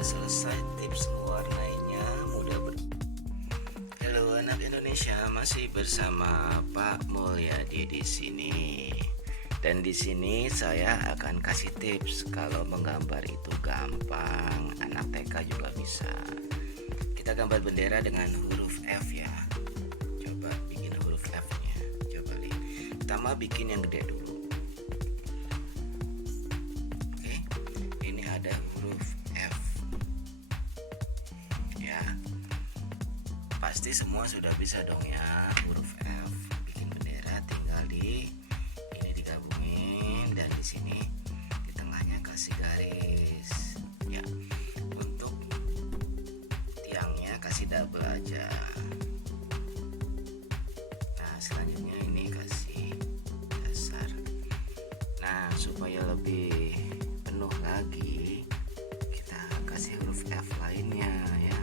sudah selesai tips mewarnainya Halo anak Indonesia, masih bersama Pak Mulyadi di sini. Dan di sini saya akan kasih tips kalau menggambar itu gampang, anak TK juga bisa. Kita gambar bendera dengan huruf F ya. Coba bikin huruf F-nya. Coba lihat. Pertama bikin yang gede dulu. Oke. Ini ada huruf F. Ya. Pasti semua sudah bisa dong ya, huruf F. Bikin bendera tinggal di ini digabungin, dan di sini di tengahnya kasih garis. Ya. Untuk tiangnya kasih double aja. Nah, selanjutnya ini kasih dasar. Nah, supaya lebih penuh lagi, kita kasih huruf F lainnya ya.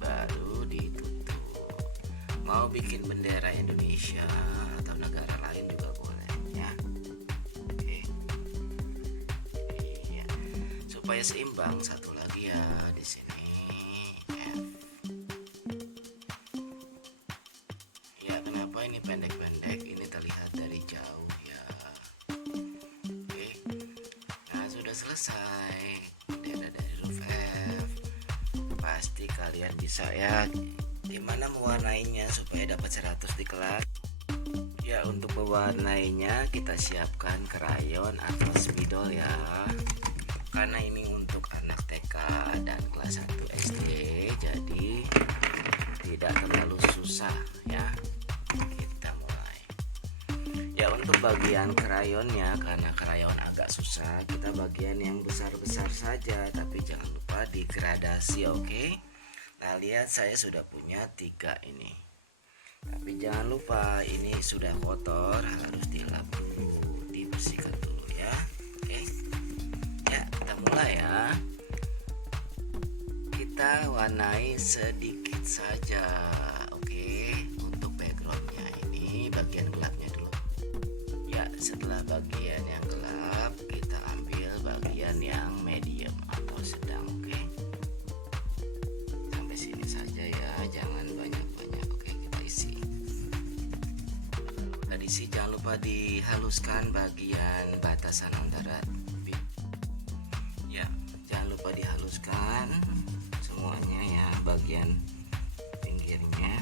Baru ditutup. Mau bikin bendera Indonesia atau negara lain juga boleh ya. Oke. Iya. Supaya seimbang, satu lagi ya di sini F. Ya, kenapa ini pendek-pendek? Ini terlihat dari jauh ya. Oke. Nah, sudah selesai bendera dari huruf F. Pasti kalian bisa ya. Gimana mewarnainya supaya dapat 100 di kelas? Ya, untuk mewarnainya kita siapkan krayon atau spidol ya. Karena ini untuk anak TK dan kelas 1 SD, jadi tidak terlalu susah ya. Kita mulai. Ya, untuk bagian krayonnya, karena krayon agak susah, kita bagian yang besar-besar saja, tapi jangan lupa digradasi, oke? Nah, lihat saya sudah punya 3 ini. Tapi jangan lupa ini sudah kotor, harus dilap dulu, dibersihkan dulu ya. Oke. Ya, kita mulai ya. Kita warnai sedikit saja. Oke, untuk backgroundnya ini bagian gelapnya dulu. Ya, setelah bagian yang gelap, kita ambil bagian yang medium atau sedang, oke? Sampai sini saja ya, jangan banyak-banyak. Oke, kita isi. Udah diisi, jangan lupa dihaluskan bagian batasan antara ya, jangan lupa dihaluskan semuanya ya, bagian pinggirnya.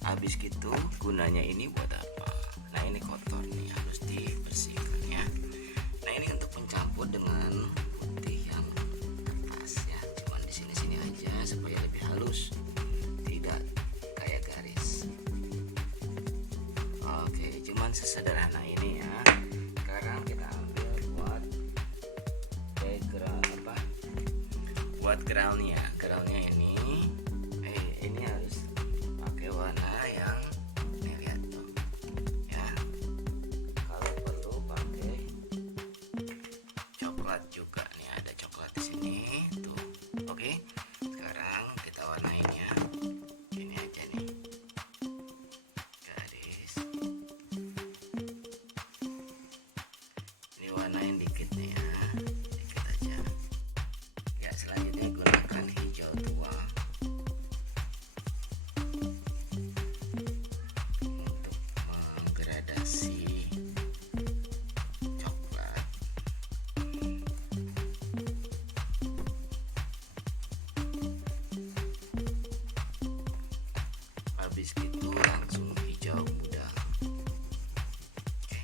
Habis gitu, gunanya ini buat apa? Nah, ini kotor nih, harus dibersihkan ya. Nah, ini untuk mencampur dengan putih yang kertas ya. Cuman di sini-sini aja supaya lebih halus, tidak kayak garis. Oke, cuman sesederhana ini ya. Sekarang kita ambil buat background apa? Buat groundnya. Groundnya ini harus pakai warna yang ini, lihat tuh ya. Kalau perlu pakai coklat juga nih, ada coklat di sini tuh. Oke, sekarang kita warnainya ini aja nih, garis. Ini warnain dikit nih ya, dikit aja ya. Selanjutnya gunakan hijau tua untuk menggradasi coklat. Habis itu langsung hijau muda. Oke.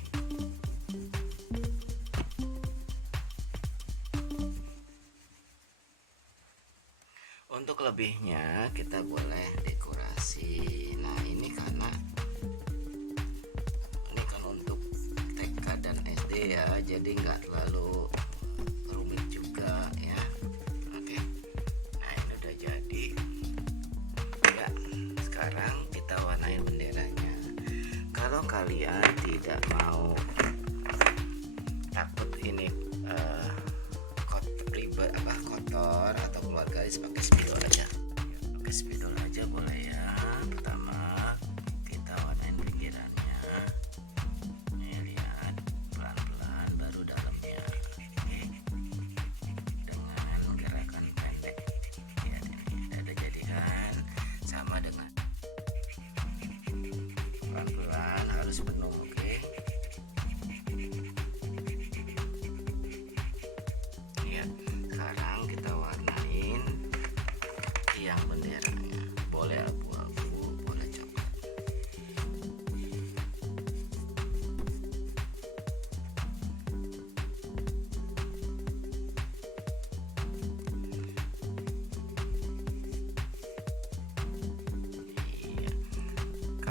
Untuk lebihnya kita boleh dekorasi. Nah, ini karena ini kan untuk TK dan SD ya, jadi nggak terlalu rumit juga ya. Oke. Nah, ini udah jadi. Ya, sekarang kita warnai benderanya. Kalau kalian tidak mau takut ini kotor atau keluar garis, pakai spidol aja. Pakai spidol aja boleh ya. Pertama kita warnain pinggirannya. Nih, lihat pelan-pelan, baru dalamnya. Oke.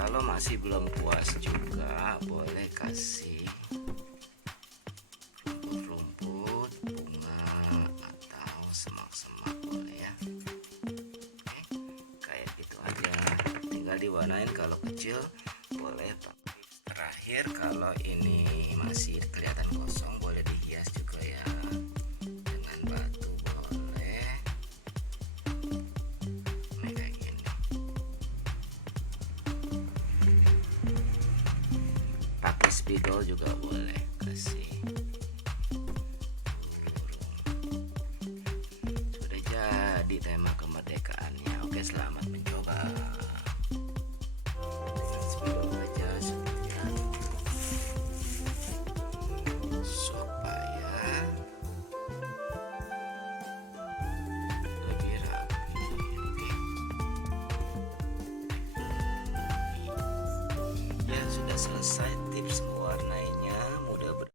Kalau masih belum puas juga boleh kasih rumput-rumput, bunga, atau semak-semak boleh ya. Oke, kayak gitu aja, tinggal diwarnain. Kalau kecil boleh pakai. Terakhir, kalau ini masih kelihatan kosong boleh dihias juga ya, dengan batu boleh. Nah, kayak gini. Pakai spidol juga boleh, kasih burung. Sudah jadi tema kemerdekaannya. Oke, selamat mencoba. Dengan spidol aja seperti itu, supaya lebih rapi. Oke. Ya, sudah selesai.